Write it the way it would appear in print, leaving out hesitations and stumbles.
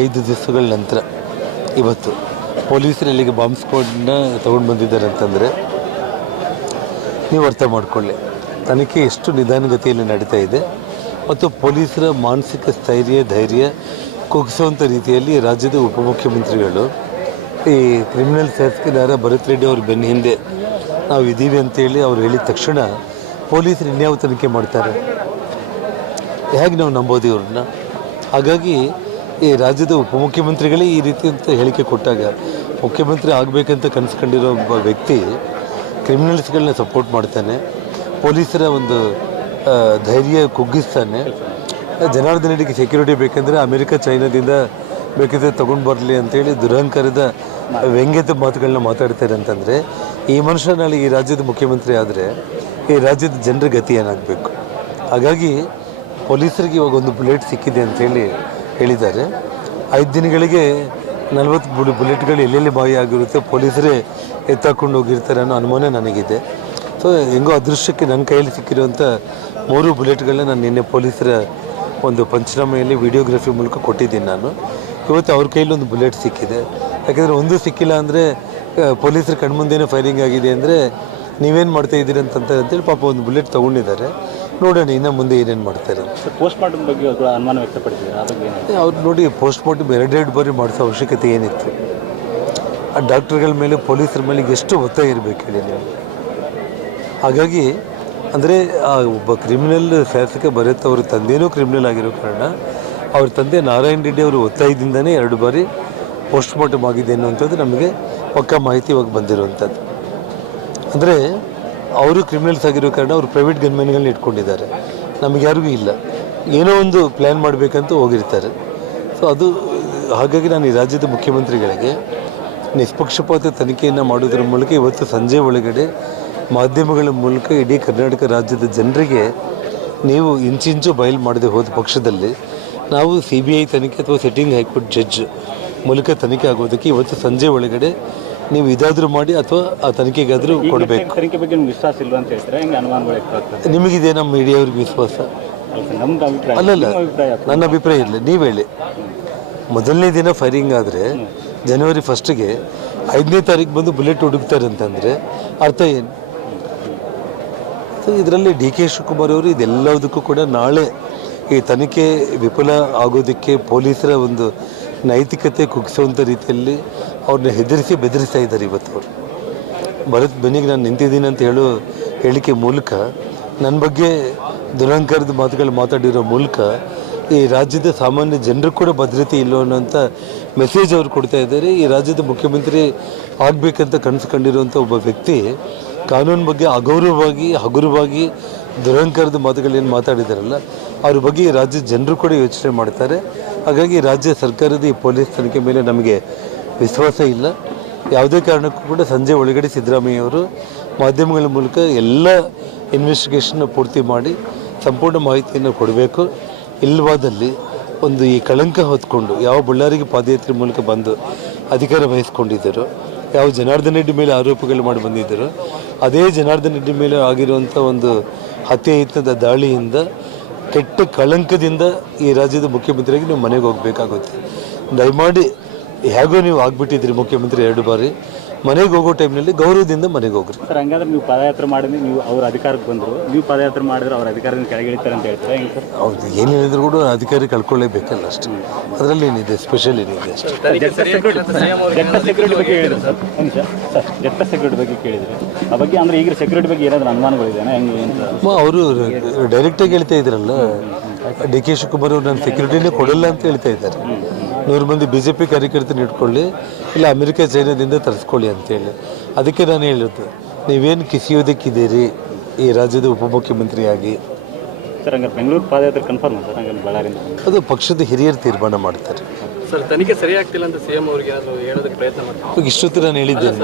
5 ದಿವಸಗಳ ನಂತರ ಇವತ್ತು ಪೊಲೀಸರು ಇಲ್ಲಿಗೆ ಬಾಂಬ್ ಸ್ಕ್ವಾಡ್ನ ತೊಗೊಂಡು ಬಂದಿದ್ದಾರೆ ಅಂತಂದರೆ ನೀವು ಅರ್ಥ ಮಾಡಿಕೊಳ್ಳಿ ತನಿಖೆ ಎಷ್ಟು ನಿಧಾನಗತಿಯಲ್ಲಿ ನಡೀತಾ ಇದೆ ಮತ್ತು ಪೊಲೀಸರ ಮಾನಸಿಕ ಸ್ಥೈರ್ಯ ಧೈರ್ಯ ಕುಗ್ಗಿಸುವಂಥ ರೀತಿಯಲ್ಲಿ ರಾಜ್ಯದ ಉಪಮುಖ್ಯಮಂತ್ರಿಗಳು ಈ ಕ್ರಿಮಿನಲ್ ಶಾಸಕರಾದ ಭರತ್ ರೆಡ್ಡಿ ಅವ್ರ ಬೆನ್ನ ಹಿಂದೆ ನಾವು ಇದ್ದೀವಿ ಅಂತೇಳಿ ಅವ್ರು ಹೇಳಿದ ತಕ್ಷಣ ಪೊಲೀಸರು ಇನ್ಯಾವ ತನಿಖೆ ಮಾಡ್ತಾರೆ, ಹೇಗೆ ನಾವು ನಂಬೋದು ಇವ್ರನ್ನ? ಹಾಗಾಗಿ ಈ ರಾಜ್ಯದ ಉಪಮುಖ್ಯಮಂತ್ರಿಗಳೇ ಈ ರೀತಿಯಂತ ಹೇಳಿಕೆ ಕೊಟ್ಟಾಗ ಮುಖ್ಯಮಂತ್ರಿ ಆಗಬೇಕಂತ ಕನಸ್ಕೊಂಡಿರೋ ಒಬ್ಬ ವ್ಯಕ್ತಿ ಕ್ರಿಮಿನಲ್ಸ್ಗಳನ್ನ ಸಪೋರ್ಟ್ ಮಾಡ್ತಾನೆ, ಪೊಲೀಸರ ಒಂದು ಧೈರ್ಯ ಕುಗ್ಗಿಸ್ತಾನೆ. ಜನಾರ್ದನ್ ರೆಡ್ಡಿಗೆ ಸೆಕ್ಯೂರಿಟಿ ಬೇಕೆಂದರೆ ಅಮೆರಿಕ ಚೈನಾದಿಂದ ಬೇಕಿದ್ರೆ ತೊಗೊಂಡು ಬರಲಿ ಅಂತೇಳಿ ದುರಹಂಕಾರದ ವ್ಯಂಗ್ಯದ ಮಾತುಗಳನ್ನ ಮಾತಾಡ್ತಾರೆ ಅಂತಂದರೆ ಈ ಮನುಷ್ಯ ನಾಳೆ ಈ ರಾಜ್ಯದ ಮುಖ್ಯಮಂತ್ರಿ ಆದರೆ ಈ ರಾಜ್ಯದ ಜನರ ಗತಿ ಏನಾಗಬೇಕು? ಹಾಗಾಗಿ ಪೊಲೀಸರಿಗೆ ಇವಾಗ ಒಂದು ಬುಲೆಟ್ ಸಿಕ್ಕಿದೆ ಅಂತೇಳಿ ಹೇಳಿದ್ದಾರೆ. 5 ದಿನಗಳಿಗೆ 40 ಬುಲೆಟ್ಗಳು ಎಲ್ಲೆಲ್ಲಿ ಬಾಯಿ ಆಗಿರುತ್ತೆ, ಪೊಲೀಸರೇ ಎತ್ತಾಕೊಂಡು ಹೋಗಿರ್ತಾರೆ ಅನ್ನೋ ಅನುಮಾನ ನನಗಿದೆ. ಸೊ ಹೆಂಗೋ ಅದೃಷ್ಟಕ್ಕೆ ನನ್ನ ಕೈಯಲ್ಲಿ ಸಿಕ್ಕಿರುವಂಥ 3 ಬುಲೆಟ್ಗಳನ್ನ ನಾನು ನಿನ್ನೆ ಪೊಲೀಸರ ಒಂದು ಪಂಚನಾಮೆಯಲ್ಲಿ ವಿಡಿಯೋಗ್ರಫಿ ಮೂಲಕ ಕೊಟ್ಟಿದ್ದೀನಿ. ನಾನು ಇವತ್ತು ಅವ್ರ ಕೈಯಲ್ಲಿ ಒಂದು ಬುಲೆಟ್ ಸಿಕ್ಕಿದೆ. ಯಾಕೆಂದರೆ ಒಂದು ಸಿಕ್ಕಿಲ್ಲ ಅಂದರೆ ಪೊಲೀಸರ ಕಣ್ಮುಂದೇನೆ ಫೈರಿಂಗ್ ಆಗಿದೆ ಅಂದರೆ ನೀವೇನು ಮಾಡ್ತಾ ಇದ್ದೀರಿ ಅಂತೇಳಿ ಪಾಪ ಒಂದು ಬುಲೆಟ್ ತೊಗೊಂಡಿದ್ದಾರೆ. ನೋಡೋಣ ಇನ್ನು ಮುಂದೆ ಏನೇನು ಮಾಡ್ತಾರೆ. ಪೋಸ್ಟ್ ಮಾರ್ಟಮ್ ಬಗ್ಗೆ ಅನುಮಾನ ವ್ಯಕ್ತಪಡಿಸಿದ್ದಾರೆ. ಅವ್ರು ನೋಡಿ ಪೋಸ್ಟ್ ಮಾರ್ಟಮ್ 2 ಬಾರಿ ಮಾಡಿಸೋ ಅವಶ್ಯಕತೆ ಏನಿತ್ತು? ಆ ಡಾಕ್ಟರ್ಗಳ ಮೇಲೆ ಪೊಲೀಸರ ಮೇಲೆ ಎಷ್ಟು ಒತ್ತಾಯ ಇರಬೇಕು ಹೇಳಿ ನೀವು? ಹಾಗಾಗಿ ಅಂದರೆ ಆ ಒಬ್ಬ ಕ್ರಿಮಿನಲ್ ಶಾಸಕ ಭರತ್ ಅವ್ರ ತಂದೆಯೂ ಕ್ರಿಮಿನಲ್ ಆಗಿರೋ ಕಾರಣ ಅವ್ರ ತಂದೆ ನಾರಾಯಣ್ ರೆಡ್ಡಿ ಅವರು ಒತ್ತಾಯದಿಂದನೇ 2 ಬಾರಿ ಪೋಸ್ಟ್ ಮಾರ್ಟಮ್ ಆಗಿದೆ ಅನ್ನುವಂಥದ್ದು ನಮಗೆ ಪಕ್ಕಾ ಮಾಹಿತಿ ಇವಾಗ ಬಂದಿರುವಂಥದ್ದು. ಅಂದರೆ ಅವರು ಕ್ರಿಮಿನಲ್ಸ್ ಆಗಿರೋ ಕಾರಣ ಅವರು ಪ್ರೈವೇಟ್ ಗನ್ಮೆನ್ಗಳನ್ನ ಇಟ್ಕೊಂಡಿದ್ದಾರೆ, ನಮಗೆ ಯಾರಿಗೂ ಇಲ್ಲ. ಏನೋ ಒಂದು ಪ್ಲ್ಯಾನ್ ಮಾಡಬೇಕಂತ ಹೋಗಿರ್ತಾರೆ. ಸೊ ಅದು ಹಾಗಾಗಿ ನಾನು ಈ ರಾಜ್ಯದ ಮುಖ್ಯಮಂತ್ರಿಗಳಿಗೆ ನಿಷ್ಪಕ್ಷಪಾತ ತನಿಖೆಯನ್ನು ಮಾಡೋದ್ರ ಮೂಲಕ ಇವತ್ತು ಸಂಜೆ ಒಳಗಡೆ ಮಾಧ್ಯಮಗಳ ಮೂಲಕ ಇಡೀ ಕರ್ನಾಟಕ ರಾಜ್ಯದ ಜನರಿಗೆ ನೀವು ಇಂಚಿಂಚು ಬಯಲು ಮಾಡದೆ ಹೋದ ಪಕ್ಷದಲ್ಲಿ ನಾವು CBI ತನಿಖೆ ಅಥವಾ ಸಿಟ್ಟಿಂಗ್ ಹೈಕೋರ್ಟ್ ಜಡ್ಜ್ ಮೂಲಕ ತನಿಖೆ ಆಗೋದಕ್ಕೆ ಇವತ್ತು ಸಂಜೆ ಒಳಗಡೆ ನೀವು ಇದಾದರೂ ಮಾಡಿ ಅಥವಾ ಆ ತನಿಖೆಗಾದರೂ ಕೊಡಬೇಕು. ತನಿಖೆ ಬಗ್ಗೆ ನಿಮ್ಗೆ ವಿಶ್ವಾಸ ಇಲ್ಲ ಅಂತ ಹೇಳ್ತಾರೆ, ಹೆಂಗೆ ಅನುಮಾನಗಳು? ನಿಮಗಿದೆ ನಮ್ಮ ಮೀಡಿಯಾವ್ರಿಗೆ ವಿಶ್ವಾಸ? ಅಲ್ಲಲ್ಲ, ನನ್ನ ಅಭಿಪ್ರಾಯ ಇಲ್ಲ, ನೀವು ಹೇಳಿ. ಮೊದಲನೇ ದಿನ ಫೈರಿಂಗ್ ಆದರೆ ಜನವರಿ 1ಗೆ 5ನೇ ತಾರೀಕು ಬಂದು ಬುಲೆಟ್ ಹುಡುಕ್ತಾರೆ ಅಂತಂದರೆ ಅರ್ಥ ಏನು? ಇದರಲ್ಲಿ DK ಶಿವಕುಮಾರ್ ಅವರು ಇದೆಲ್ಲದಕ್ಕೂ ಕೂಡ ನಾಳೆ ಈ ತನಿಖೆ ವಿಫಲ ಆಗೋದಕ್ಕೆ ಪೊಲೀಸರ ಒಂದು ನೈತಿಕತೆ ಕುಗ್ಗಿಸುವಂಥ ರೀತಿಯಲ್ಲಿ ಅವ್ರನ್ನ ಹೆದರಿಸಿ ಬೆದರಿಸ್ತಾ ಇದ್ದಾರೆ. ಇವತ್ತು ಅವರು ಭರತ್ ಬೆನ್ನಿಗೆ ನಾನು ನಿಂತಿದ್ದೀನಿ ಅಂತ ಹೇಳಿಕೆ ಮೂಲಕ ನನ್ನ ಬಗ್ಗೆ ದುರಹಂಕಾರದ ಮಾತುಗಳು ಮಾತಾಡಿರೋ ಮೂಲಕ ಈ ರಾಜ್ಯದ ಸಾಮಾನ್ಯ ಜನರು ಕೂಡ ಭದ್ರತೆ ಇಲ್ಲ ಅನ್ನೋಂಥ ಮೆಸೇಜ್ ಅವರು ಕೊಡ್ತಾ ಇದ್ದಾರೆ. ಈ ರಾಜ್ಯದ ಮುಖ್ಯಮಂತ್ರಿ ಆಗಬೇಕಂತ ಕನಸು ಕಂಡಿರುವಂಥ ಒಬ್ಬ ವ್ಯಕ್ತಿ ಕಾನೂನು ಬಗ್ಗೆ ಅಗೌರವವಾಗಿ ಹಗುರವಾಗಿ ದುರಹಂಕಾರದ ಮಾತುಗಳೇನು ಮಾತಾಡಿದಾರಲ್ಲ ಅವ್ರ ಬಗ್ಗೆ ಈ ರಾಜ್ಯದ ಜನರು ಕೂಡ ಯೋಚನೆ ಮಾಡ್ತಾರೆ. ಹಾಗಾಗಿ ರಾಜ್ಯ ಸರ್ಕಾರದ ಈ ಪೊಲೀಸ್ ತನಿಖೆ ಮೇಲೆ ನಮಗೆ ವಿಶ್ವಾಸ ಇಲ್ಲ. ಯಾವುದೇ ಕಾರಣಕ್ಕೂ ಕೂಡ ಸಂಜೆ ಒಳಗಡೆ ಸಿದ್ದರಾಮಯ್ಯವರು ಮಾಧ್ಯಮಗಳ ಮೂಲಕ ಎಲ್ಲ ಇನ್ವೆಸ್ಟಿಗೇಷನ್ನ ಪೂರ್ತಿ ಮಾಡಿ ಸಂಪೂರ್ಣ ಮಾಹಿತಿಯನ್ನು ಕೊಡಬೇಕು. ಇಲ್ಲವಾದಲ್ಲಿ ಒಂದು ಈ ಕಳಂಕ ಹೊತ್ಕೊಂಡು ಯಾವ ಬಳ್ಳಾರಿಗೆ ಪಾದಯಾತ್ರೆ ಮೂಲಕ ಬಂದು ಅಧಿಕಾರ ವಹಿಸ್ಕೊಂಡಿದ್ದರು, ಯಾವ ಜನಾರ್ದನ್ ರೆಡ್ಡಿ ಮೇಲೆ ಆರೋಪಗಳು ಮಾಡಿ ಬಂದಿದ್ದರು, ಅದೇ ಜನಾರ್ದನ್ ರೆಡ್ಡಿ ಮೇಲೆ ಆಗಿರುವಂಥ ಒಂದು ಹತ್ಯೆಯತ್ನದ ದಾಳಿಯಿಂದ ಕೆಟ್ಟ ಕಳಂಕದಿಂದ ಈ ರಾಜ್ಯದ ಮುಖ್ಯಮಂತ್ರಿಯಾಗಿ ನೀವು ಮನೆಗೆ ಹೋಗಬೇಕಾಗುತ್ತೆ. ದಯಮಾಡಿ ಹೇಗೋ ನೀವು ಆಗಿಬಿಟ್ಟಿದ್ರಿ ಮುಖ್ಯಮಂತ್ರಿ 2 ಬಾರಿ, ಮನೆಗೆ ಹೋಗೋ ಟೈಮ್ನಲ್ಲಿ ಗೌರವದಿಂದ ಮನೆಗೆ ಹೋಗ್ರಿ. ಸರ್, ಹಂಗಾದ್ರೆ ನೀವು ಪಾದಯಾತ್ರೆ ಮಾಡಿದ್ರೆ ನೀವು ಅವ್ರ ಅಧಿಕಾರಕ್ಕೆ ಬಂದರು, ನೀವು ಪಾದಯಾತ್ರೆ ಮಾಡಿದ್ರೆ ಅವ್ರ ಅಧಿಕಾರದಿಂದ ಕೆಳಗಿಳಿತಾರೆ ಅಂತ ಹೇಳ್ತಾರೆ, ಹೆಂಗೆ ಸರ್? ಹೌದು, ಏನು ಹೇಳಿದ್ರು ಕೂಡ ಅಧಿಕಾರಿ ಕಳ್ಕೊಳ್ಳೇಬೇಕಲ್ಲ ಅಷ್ಟೇ. ಅದರಲ್ಲಿ ಏನಿದೆ ಸ್ಪೆಷಲ್ ಏನಿದೆ ಅಷ್ಟೇ. ಸೆಕ್ಯೂರಿಟಿ ಬಗ್ಗೆ ಹೇಳಿದ್ರು ಸರ್, ಜೆಟ್ ಸೆಕ್ಯೂರಿಟಿ ಬಗ್ಗೆ ಕೇಳಿದರೆ ಆ ಬಗ್ಗೆ ಅಂದರೆ ಈಗ ಸೆಕ್ಯೂರಿಟಿ ಬಗ್ಗೆ ಏನಾದರೂ ಅನುಮಾನಗಳಿದೆ ಹೆಂಗೆ ಅಂತ ಅವರು ಡೈರೆಕ್ಟಾಗಿ ಹೇಳ್ತಾ ಇದ್ರಲ್ಲ, DK ಶಿವಕುಮಾರ್ ಅವರು ನಾನು ಸೆಕ್ಯೂರಿಟಿನೇ ಕೊಡಲ್ಲ ಅಂತ ಹೇಳ್ತಾ ಇದ್ದಾರೆ. 100 ಮಂದಿ BJP ಕಾರ್ಯಕರ್ತನ ಇಟ್ಕೊಳ್ಳಿ, ಇಲ್ಲ ಅಮೆರಿಕ ಚೈನಾದಿಂದ ತರಿಸ್ಕೊಳ್ಳಿ ಅಂತೇಳಿ. ಅದಕ್ಕೆ ನಾನು ಹೇಳಿದ್ದು, ನೀವೇನು ಕಿಸಿಯೋದಕ್ಕಿದ್ದೀರಿ ಈ ರಾಜ್ಯದ ಉಪಮುಖ್ಯಮಂತ್ರಿಯಾಗಿ? ಸರ್, ಹಂಗಾರೆ ಬೆಂಗಳೂರು ಪಾದಯಾತ್ರೆ ಕನ್ಫರ್ಮ್ ಸರ್? ಹಂಗಾರೆ ಬಳ್ಳಾರಿಯಿಂದ ಅದು ಪಕ್ಷದ ಹಿರಿಯರು ತೀರ್ಮಾನ ಮಾಡ್ತಾರೆ. ಸರ್, ತನಿಖೆ ಸರಿಯಾಗ್ತಿಲ್ಲ ಅಂತ CM ಅವರಿಗೆ ಹೇಳೋದಕ್ಕೆ ಪ್ರಯತ್ನ ಮಾಡ್ತಾರೆ. ಇಷ್ಟೊತ್ತು ನಾನು ಹೇಳಿದ್ದೇನೆ.